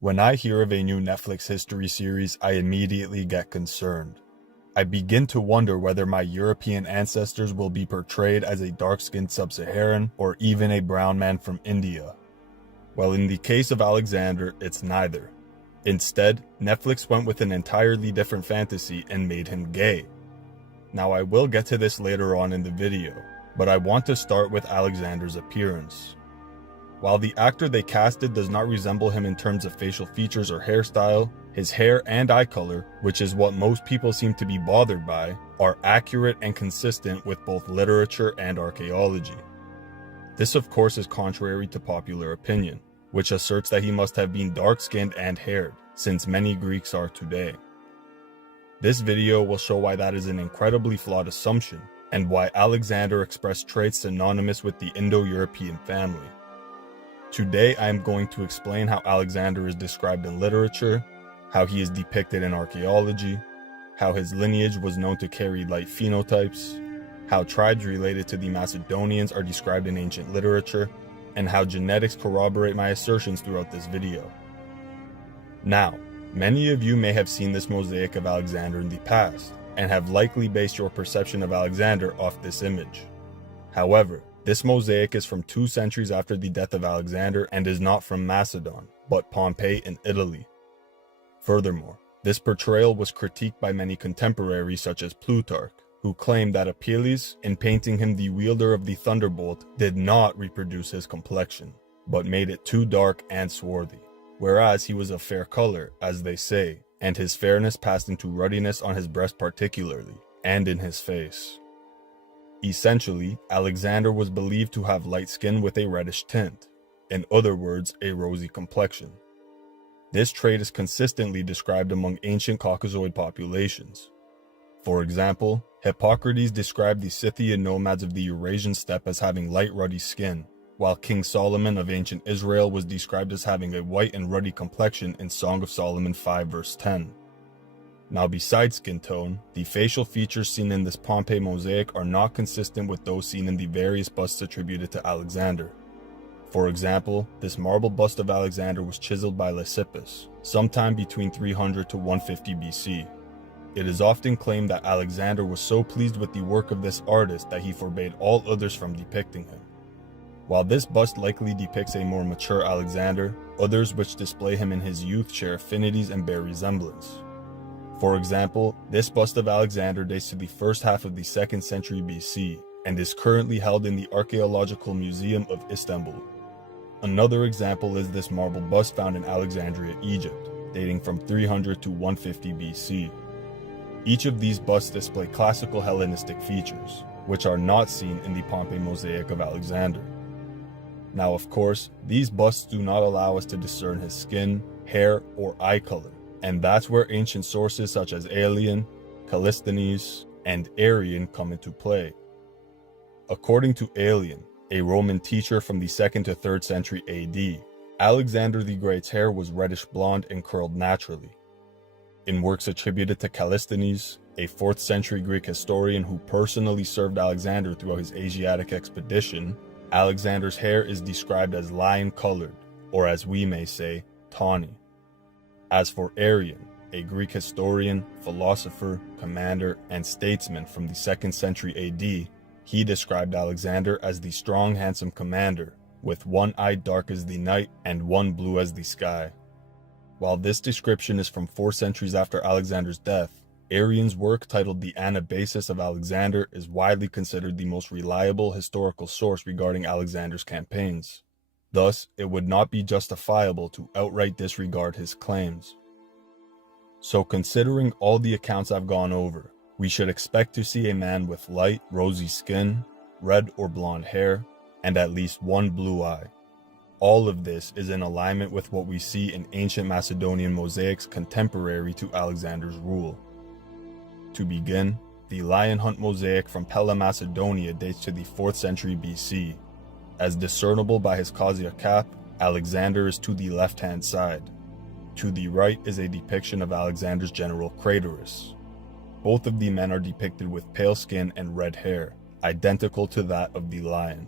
When I hear of a new Netflix history series, I immediately get concerned. I begin to wonder whether my European ancestors will be portrayed as a dark-skinned sub-Saharan or even a brown man from India. Well, in the case of Alexander, it's neither. Instead, Netflix went with an entirely different fantasy and made him gay. Now, I will get to this later on in the video, but I want to start with Alexander's appearance. While the actor they casted does not resemble him in terms of facial features or hairstyle, his hair and eye color, which is what most people seem to be bothered by, are accurate and consistent with both literature and archaeology. This of course is contrary to popular opinion, which asserts that he must have been dark-skinned and haired, since many Greeks are today. This video will show why that is an incredibly flawed assumption, and why Alexander expressed traits synonymous with the Indo-European family. Today I am going to explain how Alexander is described in literature, how he is depicted in archaeology, how his lineage was known to carry light phenotypes, how tribes related to the Macedonians are described in ancient literature, and how genetics corroborate my assertions throughout this video. Now, many of you may have seen this mosaic of Alexander in the past, and have likely based your perception of Alexander off this image. However, this mosaic is from 2 centuries after the death of Alexander and is not from Macedon, but Pompeii in Italy. Furthermore, this portrayal was critiqued by many contemporaries such as Plutarch, who claimed that Apelles, in painting him the wielder of the thunderbolt, did not reproduce his complexion, but made it too dark and swarthy, whereas he was of fair color, as they say, and his fairness passed into ruddiness on his breast particularly, and in his face. Essentially, Alexander was believed to have light skin with a reddish tint, in other words, a rosy complexion. This trait is consistently described among ancient Caucasoid populations. For example, Hippocrates described the Scythian nomads of the Eurasian steppe as having light ruddy skin, while King Solomon of ancient Israel was described as having a white and ruddy complexion in Song of Solomon 5 verse 10. Now, besides skin tone, the facial features seen in this Pompeii mosaic are not consistent with those seen in the various busts attributed to Alexander. For example, this marble bust of Alexander was chiseled by Lysippus, sometime between 300 to 150 BC. It is often claimed that Alexander was so pleased with the work of this artist that he forbade all others from depicting him. While this bust likely depicts a more mature Alexander, others which display him in his youth share affinities and bear resemblance. For example, this bust of Alexander dates to the first half of the 2nd century BC and is currently held in the Archaeological Museum of Istanbul. Another example is this marble bust found in Alexandria, Egypt, dating from 300 to 150 BC. Each of these busts display classical Hellenistic features, which are not seen in the Pompeii mosaic of Alexander. Now, of course, these busts do not allow us to discern his skin, hair, or eye color, and that's where ancient sources such as Aelian, Callisthenes, and Arrian come into play. According to Aelian, a Roman teacher from the 2nd to 3rd century AD, Alexander the Great's hair was reddish blonde and curled naturally. In works attributed to Callisthenes, a 4th century Greek historian who personally served Alexander throughout his Asiatic expedition, Alexander's hair is described as lion-colored, or as we may say, tawny. As for Arrian, a Greek historian, philosopher, commander, and statesman from the 2nd century AD, he described Alexander as the strong, handsome commander, with one eye dark as the night and one blue as the sky. While this description is from 4 centuries after Alexander's death, Arrian's work titled The Anabasis of Alexander is widely considered the most reliable historical source regarding Alexander's campaigns. Thus, it would not be justifiable to outright disregard his claims. So, considering all the accounts I've gone over, we should expect to see a man with light, rosy skin, red or blonde hair, and at least one blue eye. All of this is in alignment with what we see in ancient Macedonian mosaics contemporary to Alexander's rule. To begin, the lion hunt mosaic from Pella, Macedonia dates to the 4th century BC. As discernible by his Khazia cap, Alexander is to the left-hand side. To the right is a depiction of Alexander's general Craterus. Both of the men are depicted with pale skin and red hair, identical to that of the lion.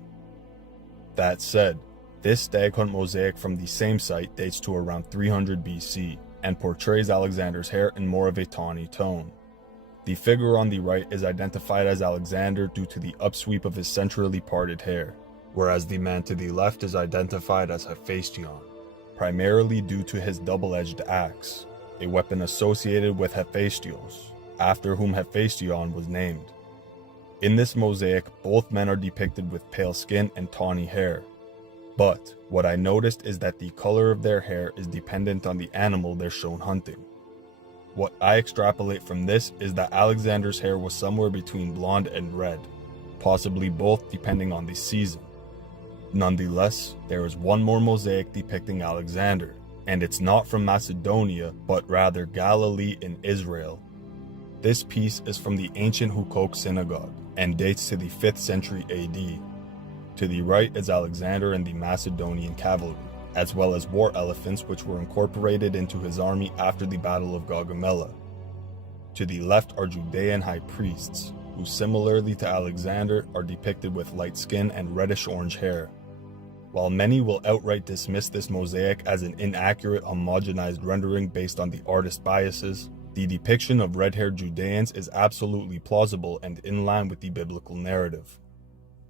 That said, This stag hunt mosaic from the same site dates to around 300 BC and portrays Alexander's hair in more of a tawny tone. The figure on the right is identified as Alexander due to the upsweep of his centrally parted hair, whereas the man to the left is identified as Hephaestion, primarily due to his double-edged axe, a weapon associated with Hephaestos, after whom Hephaestion was named. In this mosaic, both men are depicted with pale skin and tawny hair. But what I noticed is that the color of their hair is dependent on the animal they're shown hunting. What I extrapolate from this is that Alexander's hair was somewhere between blonde and red, possibly both depending on the season. Nonetheless, there is one more mosaic depicting Alexander, and it's not from Macedonia, but rather Galilee in Israel. This piece is from the ancient Huqoq synagogue and dates to the 5th century AD. To the right is Alexander and the Macedonian cavalry, as well as war elephants which were incorporated into his army after the Battle of Gaugamela. To the left are Judean high priests, who similarly to Alexander are depicted with light skin and reddish-orange hair. While many will outright dismiss this mosaic as an inaccurate, homogenized rendering based on the artist's biases, the depiction of red-haired Judeans is absolutely plausible and in line with the biblical narrative.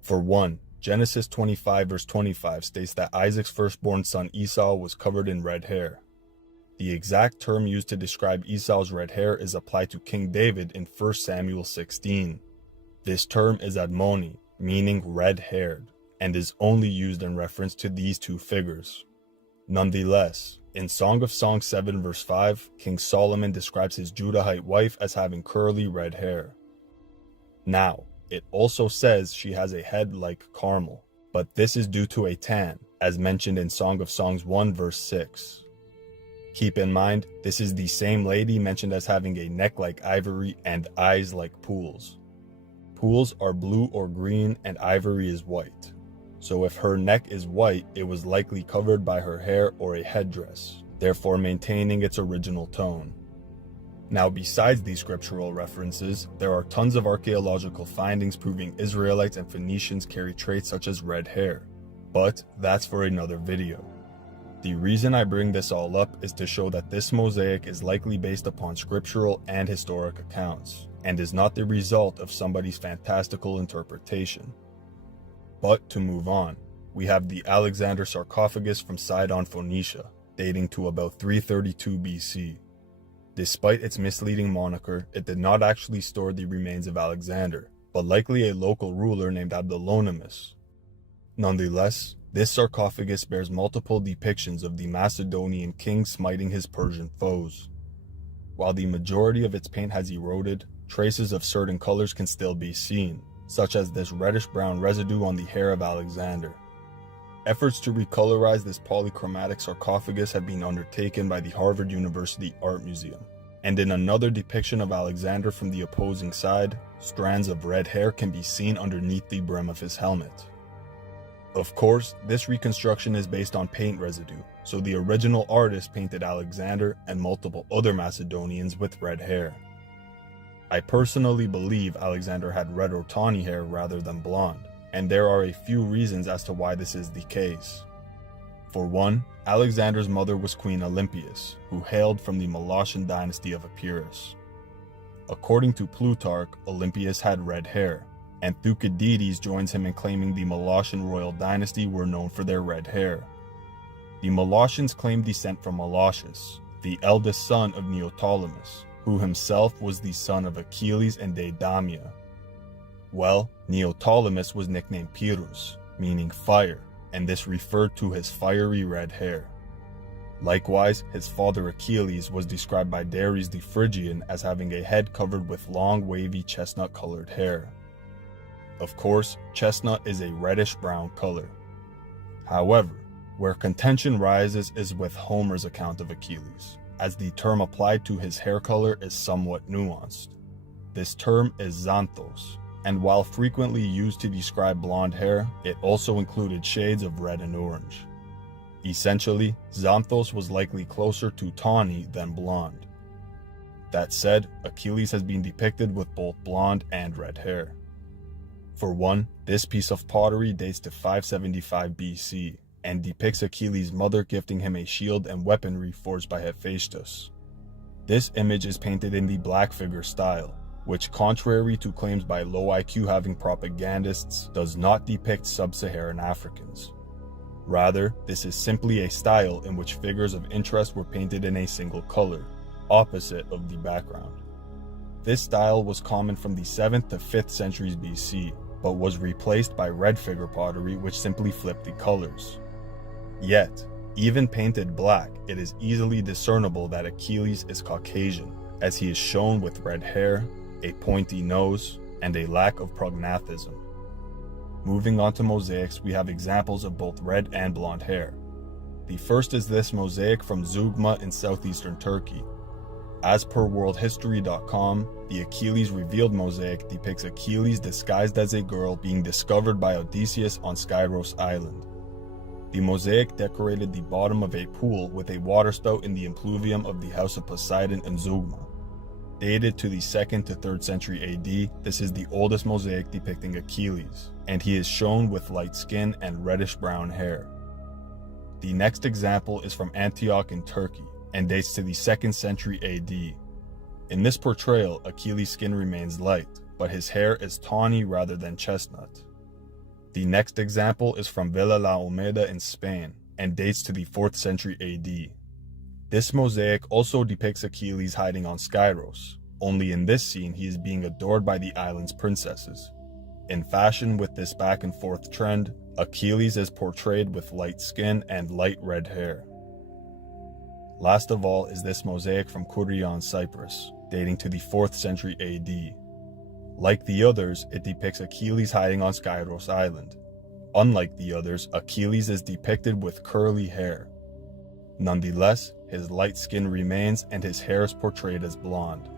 For one, Genesis 25 verse 25 states that Isaac's firstborn son Esau was covered in red hair. The exact term used to describe Esau's red hair is applied to King David in 1 Samuel 16. This term is admoni, meaning red-haired, and is only used in reference to these two figures. Nonetheless, in Song of Songs 7 verse 5, King Solomon describes his Judahite wife as having curly red hair. Now, it also says she has a head like Carmel, but this is due to a tan, as mentioned in Song of Songs 1 verse 6. Keep in mind, this is the same lady mentioned as having a neck like ivory and eyes like pools. Pools are blue or green and ivory is white. So if her neck is white, it was likely covered by her hair or a headdress, therefore maintaining its original tone. Now, besides these scriptural references, there are tons of archaeological findings proving Israelites and Phoenicians carry traits such as red hair. But that's for another video. The reason I bring this all up is to show that this mosaic is likely based upon scriptural and historic accounts, and is not the result of somebody's fantastical interpretation. But to move on, we have the Alexander sarcophagus from Sidon, Phoenicia, dating to about 332 BC. Despite its misleading moniker, it did not actually store the remains of Alexander, but likely a local ruler named Abdolonymus. Nonetheless, this sarcophagus bears multiple depictions of the Macedonian king smiting his Persian foes. While the majority of its paint has eroded, traces of certain colors can still be seen, such as this reddish-brown residue on the hair of Alexander. Efforts to recolorize this polychromatic sarcophagus have been undertaken by the Harvard University Art Museum, and in another depiction of Alexander from the opposing side, strands of red hair can be seen underneath the brim of his helmet. Of course, this reconstruction is based on paint residue, so the original artist painted Alexander and multiple other Macedonians with red hair. I personally believe Alexander had red or tawny hair rather than blonde, and there are a few reasons as to why this is the case. For one, Alexander's mother was Queen Olympias, who hailed from the Molossian dynasty of Epirus. According to Plutarch, Olympias had red hair, and Thucydides joins him in claiming the Molossian royal dynasty were known for their red hair. The Molossians claimed descent from Molossus, the eldest son of Neoptolemus, who himself was the son of Achilles and Deidamia. Well, Neoptolemus was nicknamed Pyrrhus, meaning fire, and this referred to his fiery red hair. Likewise, his father Achilles was described by Dares the Phrygian as having a head covered with long, wavy chestnut-colored hair. Of course, chestnut is a reddish-brown color. However, where contention rises is with Homer's account of Achilles, as the term applied to his hair color is somewhat nuanced. This term is xanthos, and while frequently used to describe blonde hair, it also included shades of red and orange. Essentially, xanthos was likely closer to tawny than blonde. That said, Achilles has been depicted with both blonde and red hair. For one, this piece of pottery dates to 575 BC, and depicts Achilles' mother gifting him a shield and weaponry forged by Hephaestus. This image is painted in the black figure style, which, contrary to claims by low IQ having propagandists, does not depict sub-Saharan Africans. Rather, this is simply a style in which figures of interest were painted in a single color, opposite of the background. This style was common from the 7th to 5th centuries BC, but was replaced by red figure pottery which simply flipped the colors. Yet, even painted black, it is easily discernible that Achilles is Caucasian, as he is shown with red hair, a pointy nose, and a lack of prognathism. Moving on to mosaics, we have examples of both red and blonde hair. The first is this mosaic from Zeugma in southeastern Turkey. As per worldhistory.com, the Achilles revealed mosaic depicts Achilles disguised as a girl being discovered by Odysseus on Skyros Island. The mosaic decorated the bottom of a pool with a waterspout in the impluvium of the House of Poseidon in Zeugma. Dated to the 2nd to 3rd century AD, this is the oldest mosaic depicting Achilles, and he is shown with light skin and reddish-brown hair. The next example is from Antioch in Turkey, and dates to the 2nd century AD. In this portrayal, Achilles' skin remains light, but his hair is tawny rather than chestnut. The next example is from Villa la Olmeda in Spain, and dates to the 4th century AD. This mosaic also depicts Achilles hiding on Skyros, only in this scene he is being adored by the island's princesses. In fashion with this back and forth trend, Achilles is portrayed with light skin and light red hair. Last of all is this mosaic from Kourion, Cyprus, dating to the 4th century AD. Like the others, it depicts Achilles hiding on Skyros Island. Unlike the others, Achilles is depicted with curly hair. Nonetheless, his light skin remains and his hair is portrayed as blonde.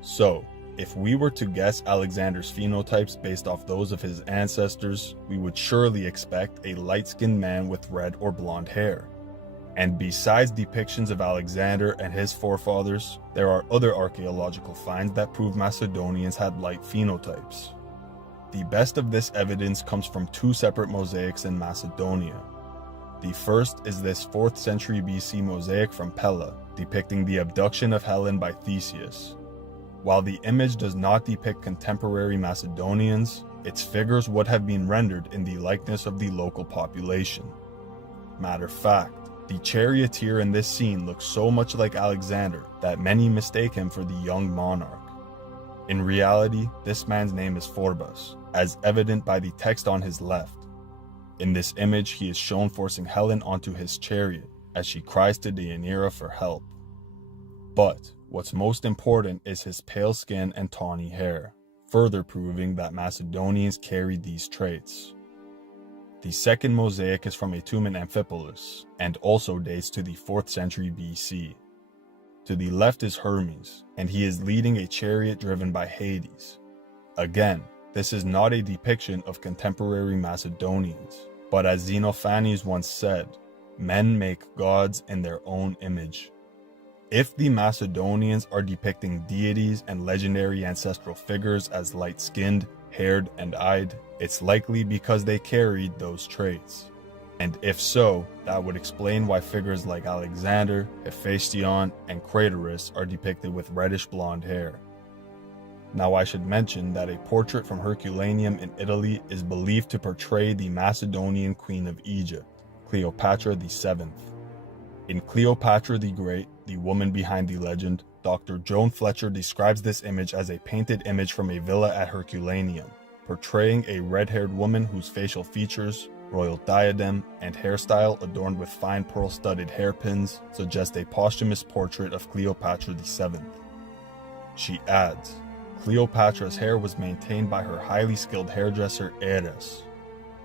So, if we were to guess Alexander's phenotypes based off those of his ancestors, we would surely expect a light-skinned man with red or blonde hair. And besides depictions of Alexander and his forefathers, there are other archaeological finds that prove Macedonians had light phenotypes. The best of this evidence comes from two separate mosaics in Macedonia. The first is this 4th century BC mosaic from Pella, depicting the abduction of Helen by Theseus. While the image does not depict contemporary Macedonians, its figures would have been rendered in the likeness of the local population. Matter of fact, the charioteer in this scene looks so much like Alexander that many mistake him for the young monarch. In reality, this man's name is Phorbas, as evident by the text on his left. In this image, he is shown forcing Helen onto his chariot as she cries to Deianira for help. But what's most important is his pale skin and tawny hair, further proving that Macedonians carried these traits. The second mosaic is from a tomb in Amphipolis, and also dates to the 4th century BC. To the left is Hermes, and he is leading a chariot driven by Hades. Again, this is not a depiction of contemporary Macedonians, but as Xenophanes once said, men make gods in their own image. If the Macedonians are depicting deities and legendary ancestral figures as light-skinned, haired, and eyed, it's likely because they carried those traits. And if so, that would explain why figures like Alexander, Hephaestion, and Craterus are depicted with reddish blonde hair. Now I should mention that a portrait from Herculaneum in Italy is believed to portray the Macedonian Queen of Egypt, Cleopatra VII. In Cleopatra the Great, the woman behind the legend, Dr. Joan Fletcher describes this image as a painted image from a villa at Herculaneum, portraying a red-haired woman whose facial features, royal diadem, and hairstyle adorned with fine pearl-studded hairpins suggest a posthumous portrait of Cleopatra VII. She adds, Cleopatra's hair was maintained by her highly skilled hairdresser Eris.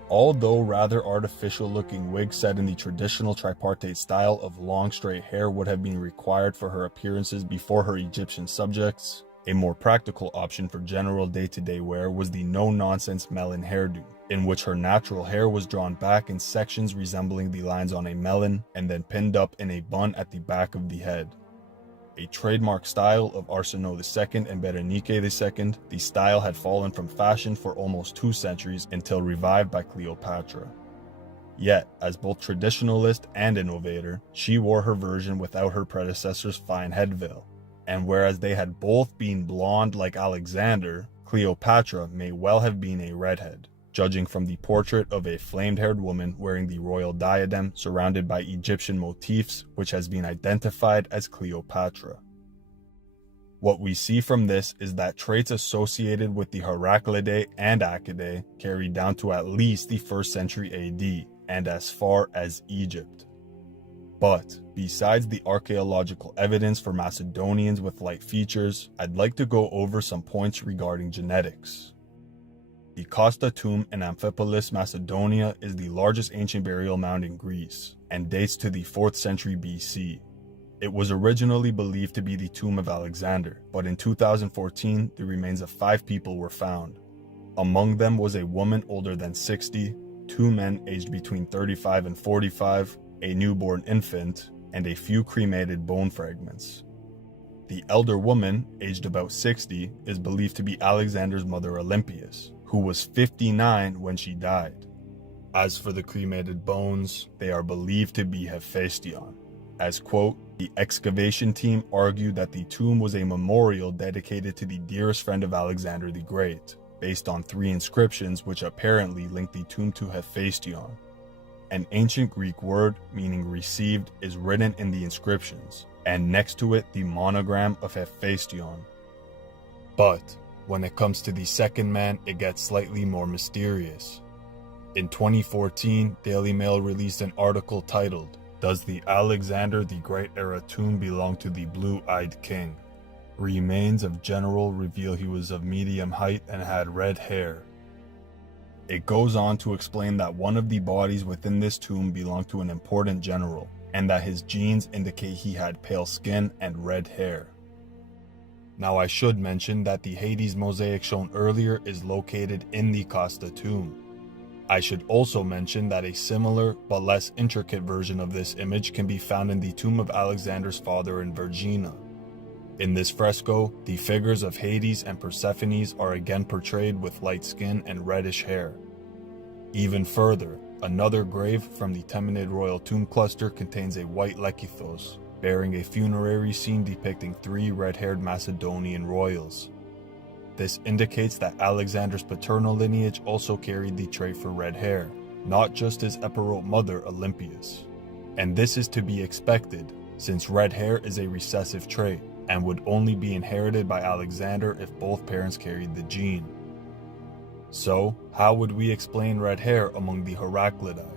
Although rather artificial-looking wigs set in the traditional tripartite style of long straight hair would have been required for her appearances before her Egyptian subjects, a more practical option for general day-to-day wear was the no-nonsense melon hairdo, in which her natural hair was drawn back in sections resembling the lines on a melon and then pinned up in a bun at the back of the head. A trademark style of Arsinoe II and Berenike II, the style had fallen from fashion for almost 2 centuries until revived by Cleopatra. Yet, as both traditionalist and innovator, she wore her version without her predecessor's fine head veil. And whereas they had both been blonde like Alexander, Cleopatra may well have been a redhead, judging from the portrait of a flamed-haired woman wearing the royal diadem surrounded by Egyptian motifs, which has been identified as Cleopatra. What we see from this is that traits associated with the Heraclidae and Achaeae carried down to at least the 1st century AD, and as far as Egypt. But, besides the archaeological evidence for Macedonians with light features, I'd like to go over some points regarding genetics. The Kasta tomb in Amphipolis, Macedonia is the largest ancient burial mound in Greece, and dates to the 4th century BC. It was originally believed to be the tomb of Alexander, but in 2014, the remains of 5 people were found. Among them was a woman older than 60, 2 men aged between 35 and 45, a newborn infant, and a few cremated bone fragments. The elder woman, aged about 60, is believed to be Alexander's mother Olympias, who was 59 when she died. As for the cremated bones, they are believed to be Hephaestion. As quote, the excavation team argued that the tomb was a memorial dedicated to the dearest friend of Alexander the Great, based on 3 inscriptions which apparently link the tomb to Hephaestion. An ancient Greek word meaning received is written in the inscriptions, and next to it the monogram of Hephaestion. But when it comes to the second man, it gets slightly more mysterious. In 2014, Daily Mail released an article titled, "Does the Alexander the Great era tomb belong to the Blue-Eyed King? Remains of general reveal he was of medium height and had red hair." It goes on to explain that one of the bodies within this tomb belonged to an important general, and that his genes indicate he had pale skin and red hair. Now I should mention that the Hades mosaic shown earlier is located in the Kasta tomb. I should also mention that a similar but less intricate version of this image can be found in the tomb of Alexander's father in Vergina. In this fresco, the figures of Hades and Persephone are again portrayed with light skin and reddish hair. Even further, another grave from the Temenid royal tomb cluster contains a white lekithos, bearing a funerary scene depicting 3 red-haired Macedonian royals. This indicates that Alexander's paternal lineage also carried the trait for red hair, not just his epirote mother Olympias. And this is to be expected, since red hair is a recessive trait, and would only be inherited by Alexander if both parents carried the gene. So, how would we explain red hair among the Heraclidae?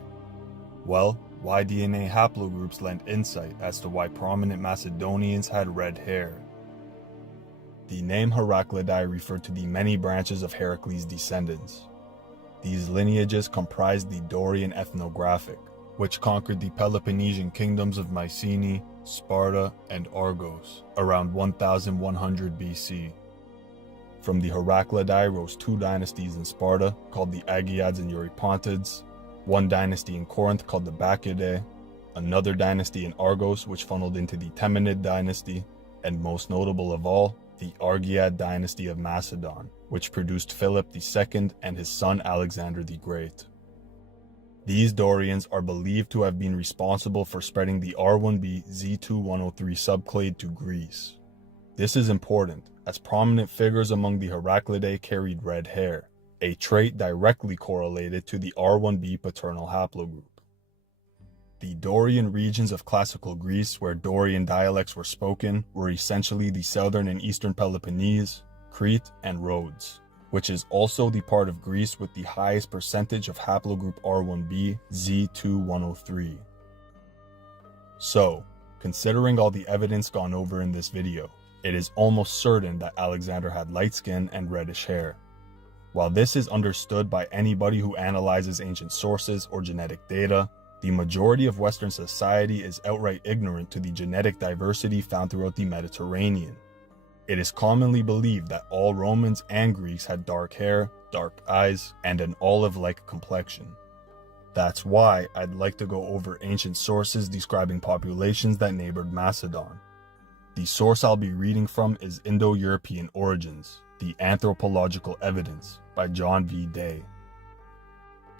Well, Y-DNA haplogroups lend insight as to why prominent Macedonians had red hair. The name Heraclidae referred to the many branches of Heracles' descendants. These lineages comprised the Dorian ethnographic, which conquered the Peloponnesian kingdoms of Mycenae, Sparta, and Argos around 1100 BC. From the Heraclidae rose 2 dynasties in Sparta called the Agiads and Eurypontids, 1 dynasty in Corinth called the Bacchidae, another dynasty in Argos which funneled into the Temenid dynasty, and most notable of all, the Argead dynasty of Macedon, which produced Philip II and his son Alexander the Great. These Dorians are believed to have been responsible for spreading the R1b Z2103 subclade to Greece. This is important, as prominent figures among the Heraclidae carried red hair, a trait directly correlated to the R1b paternal haplogroup. The Dorian regions of classical Greece where Dorian dialects were spoken were essentially the southern and eastern Peloponnese, Crete, and Rhodes, which is also the part of Greece with the highest percentage of haplogroup R1b Z2103. So, considering all the evidence gone over in this video, it is almost certain that Alexander had light skin and reddish hair. While this is understood by anybody who analyzes ancient sources or genetic data, the majority of Western society is outright ignorant to the genetic diversity found throughout the Mediterranean. It is commonly believed that all Romans and Greeks had dark hair, dark eyes, and an olive-like complexion. That's why I'd like to go over ancient sources describing populations that neighbored Macedon. The source I'll be reading from is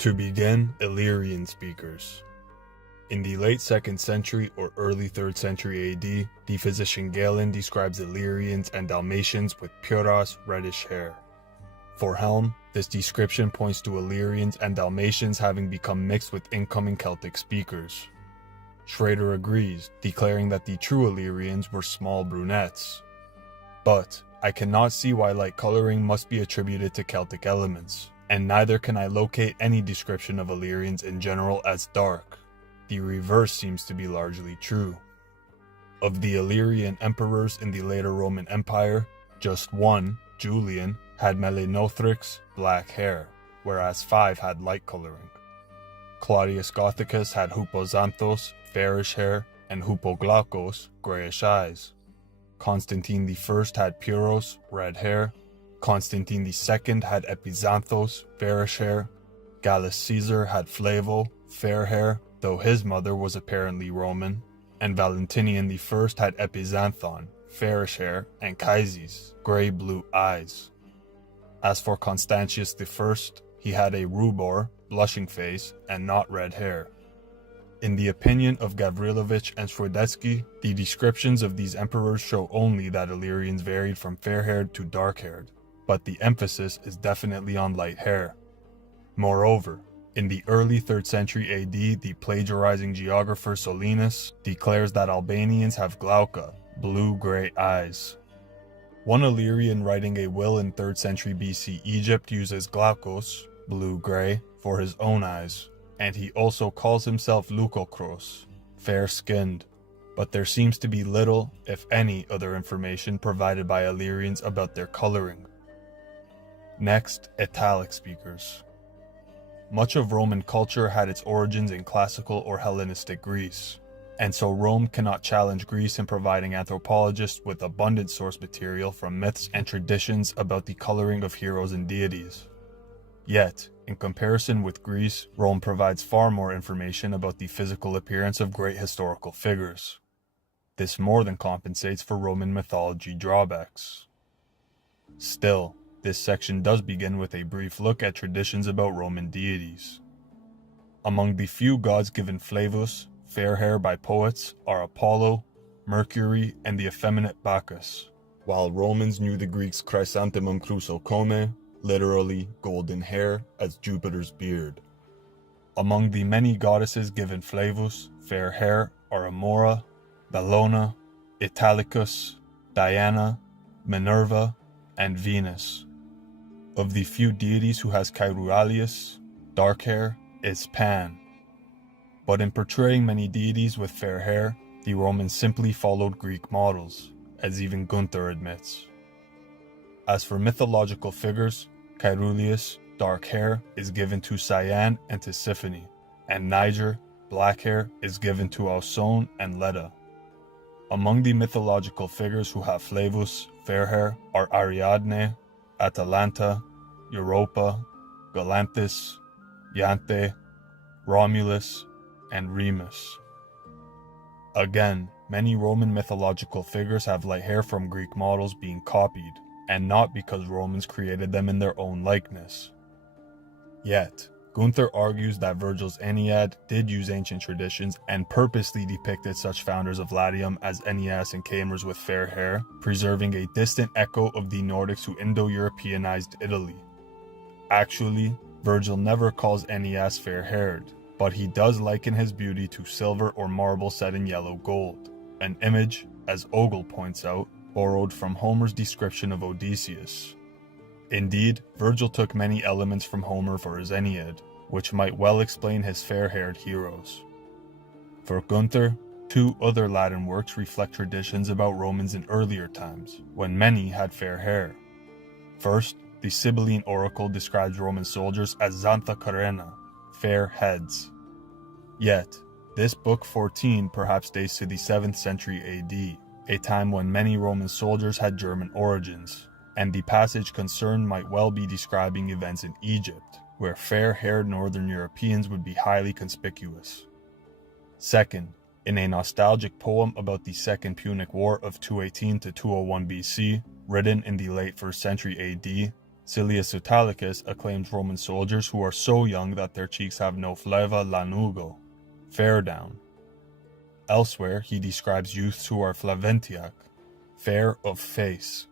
To begin, Illyrian speakers. In the late 2nd century or early 3rd century AD, the physician Galen describes Illyrians and Dalmatians with puras, reddish hair. For Helm, this description points to Illyrians and Dalmatians having become mixed with incoming Celtic speakers. Schrader agrees, declaring that the true Illyrians were small brunettes. But I cannot see why light coloring must be attributed to Celtic elements, and neither can I locate any description of Illyrians in general as dark. The reverse seems to be largely true. Of the Illyrian emperors in the later Roman Empire, just one, Julian, had melanothrix, black hair, whereas 5 had light coloring. Claudius Gothicus had hypoxanthos, fairish hair, and hypoglaukos, grayish eyes. Constantine I had puros, red hair. Constantine II had epixanthos, fairish hair. Gallus Caesar had flavo, fair hair, though his mother was apparently Roman, and Valentinian I had epixanthon, fairish hair, and chaises, gray-blue eyes. As for Constantius I, he had a rubor, blushing face, and not red hair. In the opinion of Gavrilovich and Swierdecki, the descriptions of these emperors show only that Illyrians varied from fair-haired to dark-haired, but the emphasis is definitely on light hair. Moreover, in the early 3rd century AD, the plagiarizing geographer Solinus declares that Albanians have glauca, blue-gray eyes. One Illyrian writing a will in 3rd century BC Egypt uses glaukos, blue-gray, for his own eyes, and he also calls himself leukokros, fair-skinned, but there seems to be little, if any, other information provided by Illyrians about their coloring. Next, Italic speakers. Much of Roman culture had its origins in classical or Hellenistic Greece, and so Rome cannot challenge Greece in providing anthropologists with abundant source material from myths and traditions about the coloring of heroes and deities. Yet, in comparison with Greece, Rome provides far more information about the physical appearance of great historical figures. This more than compensates for Roman mythology drawbacks. Still, this section does begin with a brief look at traditions about Roman deities. Among the few gods given flavus, fair hair by poets, are Apollo, Mercury, and the effeminate Bacchus, while Romans knew the Greeks' chrysanthemum chrysocome, literally golden hair, as Jupiter's beard. Among the many goddesses given flavus, fair hair, are Amora, Bellona, Italicus, Diana, Minerva, and Venus. Of the few deities who has Caerualius, dark hair, is Pan. But in portraying many deities with fair hair, the Romans simply followed Greek models, as even Gunther admits. As for mythological figures, Caerulius, dark hair, is given to Cyan and Tisiphone, and Niger, black hair, is given to Ausone and Leda. Among the mythological figures who have flavus, fair hair, are Ariadne, Atalanta, Europa, Galanthus, Ianthe, Romulus, and Remus. Again, many Roman mythological figures have light hair from Greek models being copied, and not because Romans created them in their own likeness. Yet, Gunther argues that Virgil's Aeneid did use ancient traditions and purposely depicted such founders of Latium as Aeneas and Camers with fair hair, preserving a distant echo of the Nordics who Indo-Europeanized Italy. Actually, Virgil never calls Aeneas fair-haired, but he does liken his beauty to silver or marble set in yellow gold, an image, as Ogle points out, borrowed from Homer's description of Odysseus. Indeed, Virgil took many elements from Homer for his Aeneid, which might well explain his fair-haired heroes. For Gunther, 2 other Latin works reflect traditions about Romans in earlier times, when many had fair hair. First, the Sibylline oracle describes Roman soldiers as Xantha Carena, fair heads. Yet, this book 14 perhaps dates to the 7th century AD, a time when many Roman soldiers had German origins, and the passage concerned might well be describing events in Egypt, where fair-haired Northern Europeans would be highly conspicuous. Second, in a nostalgic poem about the Second Punic War of 218 to 201 BC, written in the late 1st century AD, Silius Italicus acclaims Roman soldiers who are so young that their cheeks have no fleva lanugo, fair down. Elsewhere, he describes youths who are flaventiac, fair of face.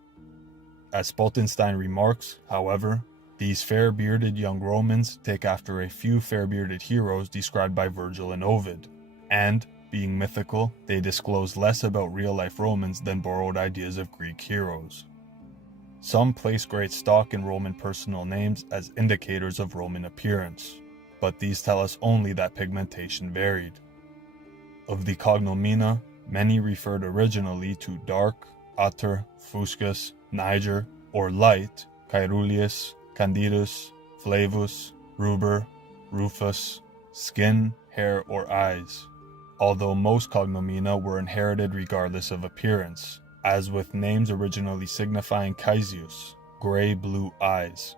As Spaltenstein remarks, however, these fair-bearded young Romans take after a few fair-bearded heroes described by Virgil and Ovid, and, being mythical, they disclose less about real-life Romans than borrowed ideas of Greek heroes. Some place great stock in Roman personal names as indicators of Roman appearance, but these tell us only that pigmentation varied. Of the cognomina, many referred originally to dark, ater, fuscus, niger, or light, caeruleus, candidus, flavus, ruber, rufus, skin, hair, or eyes, although most cognomina were inherited regardless of appearance, as with names originally signifying caesius, gray-blue eyes.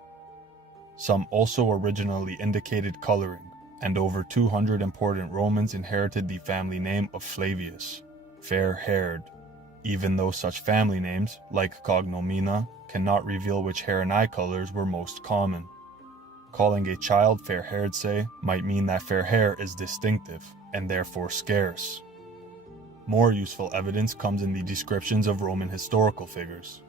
Some also originally indicated coloring, and over 200 important Romans inherited the family name of Flavius, fair-haired, even though such family names, like cognomina, cannot reveal which hair and eye colors were most common. Calling a child fair-haired, say, might mean that fair hair is distinctive, and therefore scarce. More useful evidence comes in the descriptions of Roman historical figures.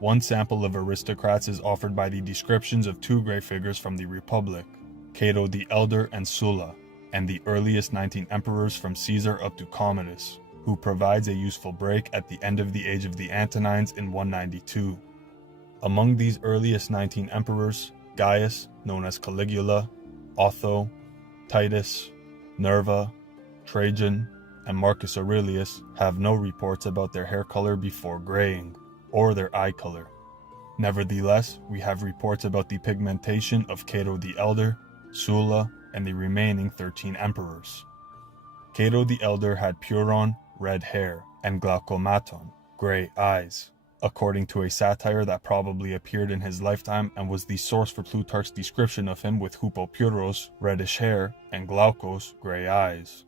One sample of aristocrats is offered by the descriptions of two great figures from the Republic, Cato the Elder and Sulla, and the earliest 19 emperors from Caesar up to Commodus, who provides a useful break at the end of the age of the Antonines in 192. Among these earliest 19 emperors, Gaius, known as Caligula, Otho, Titus, Nerva, Trajan, and Marcus Aurelius have no reports about their hair color before graying, or their eye color. Nevertheless, we have reports about the pigmentation of Cato the Elder, Sulla, and the remaining 13 emperors. Cato the Elder had puron, red hair, and glaucomaton, gray eyes, according to a satire that probably appeared in his lifetime and was the source for Plutarch's description of him with hupopuros, reddish hair, and glaucos, gray eyes.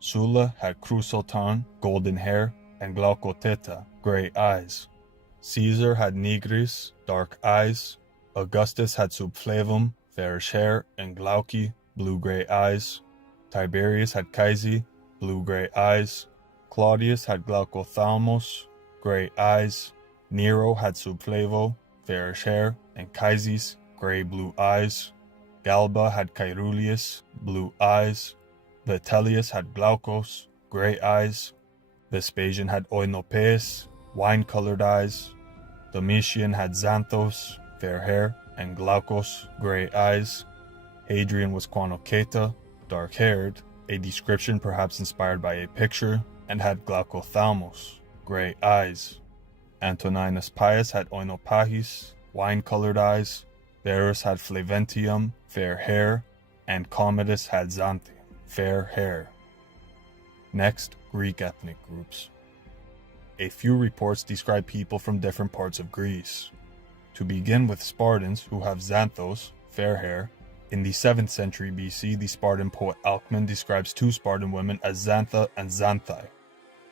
Sulla had chrysoton, golden hair, and glaucoteta, gray eyes. Caesar had nigris, dark eyes. Augustus had subflavum, fairish hair, and glauci, blue-gray eyes. Tiberius had caesi, blue-gray eyes. Claudius had glaucophthalmos, gray eyes. Nero had subflavo, fairish hair, and caesis, gray-blue eyes. Galba had caeruleus, blue eyes. Vitellius had glaucos, gray eyes. Vespasian had oinopeus, wine-colored eyes. Domitian had xanthos, fair hair, and glaucos, gray eyes. Hadrian was quinoceta, dark-haired, a description perhaps inspired by a picture, and had glaucophthalmos, gray eyes. Antoninus Pius had oinopahis, wine-colored eyes. Varus had flaventium, fair hair, and Commodus had xanthe, fair hair. Next, Greek ethnic groups. A few reports describe people from different parts of Greece. To begin with Spartans, who have xanthos, fair hair. In the 7th century BC, the Spartan poet Alcman describes two Spartan women as Xantha and Xanthai.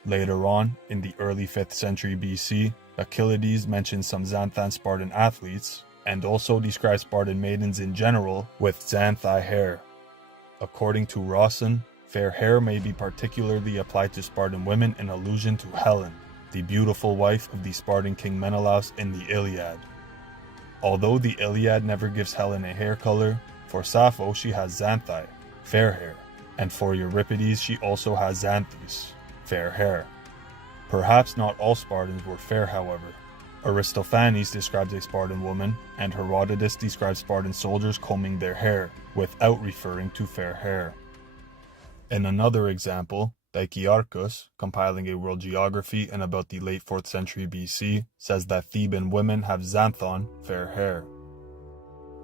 Later on, in the early 5th century BC, Achilles mentions some Xanthan Spartan athletes, and also describes Spartan maidens in general with xanthai hair. According to Rawson, fair hair may be particularly applied to Spartan women in allusion to Helen, the beautiful wife of the Spartan king Menelaus in the Iliad. Although the Iliad never gives Helen a hair color, for Sappho she has xanthai, fair hair, and for Euripides she also has xanthis, fair hair. Perhaps not all Spartans were fair, however. Aristophanes describes a Spartan woman, and Herodotus describes Spartan soldiers combing their hair, without referring to fair hair. In another example, Dicaearchus, compiling a world geography in about the late 4th century BC, says that Theban women have xanthon, fair hair.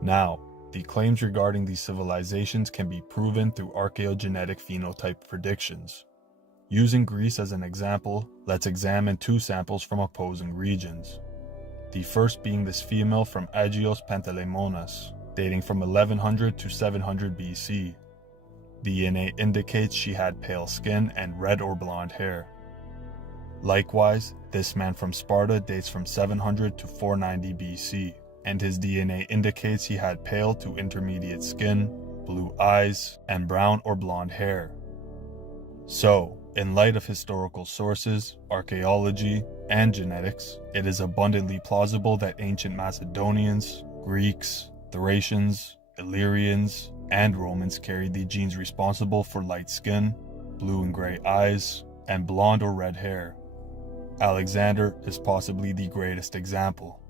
Now, the claims regarding these civilizations can be proven through archaeogenetic phenotype predictions. Using Greece as an example, let's examine two samples from opposing regions. The first being this female from Agios Panteleimonas, dating from 1100 to 700 BC. DNA indicates she had pale skin and red or blonde hair. Likewise, this man from Sparta dates from 700 to 490 BC, and his DNA indicates he had pale to intermediate skin, blue eyes, and brown or blonde hair. So, in light of historical sources, archaeology, and genetics, it is abundantly plausible that ancient Macedonians, Greeks, Thracians, Illyrians, and Romans carried the genes responsible for light skin, blue and gray eyes, and blonde or red hair. Alexander is possibly the greatest example.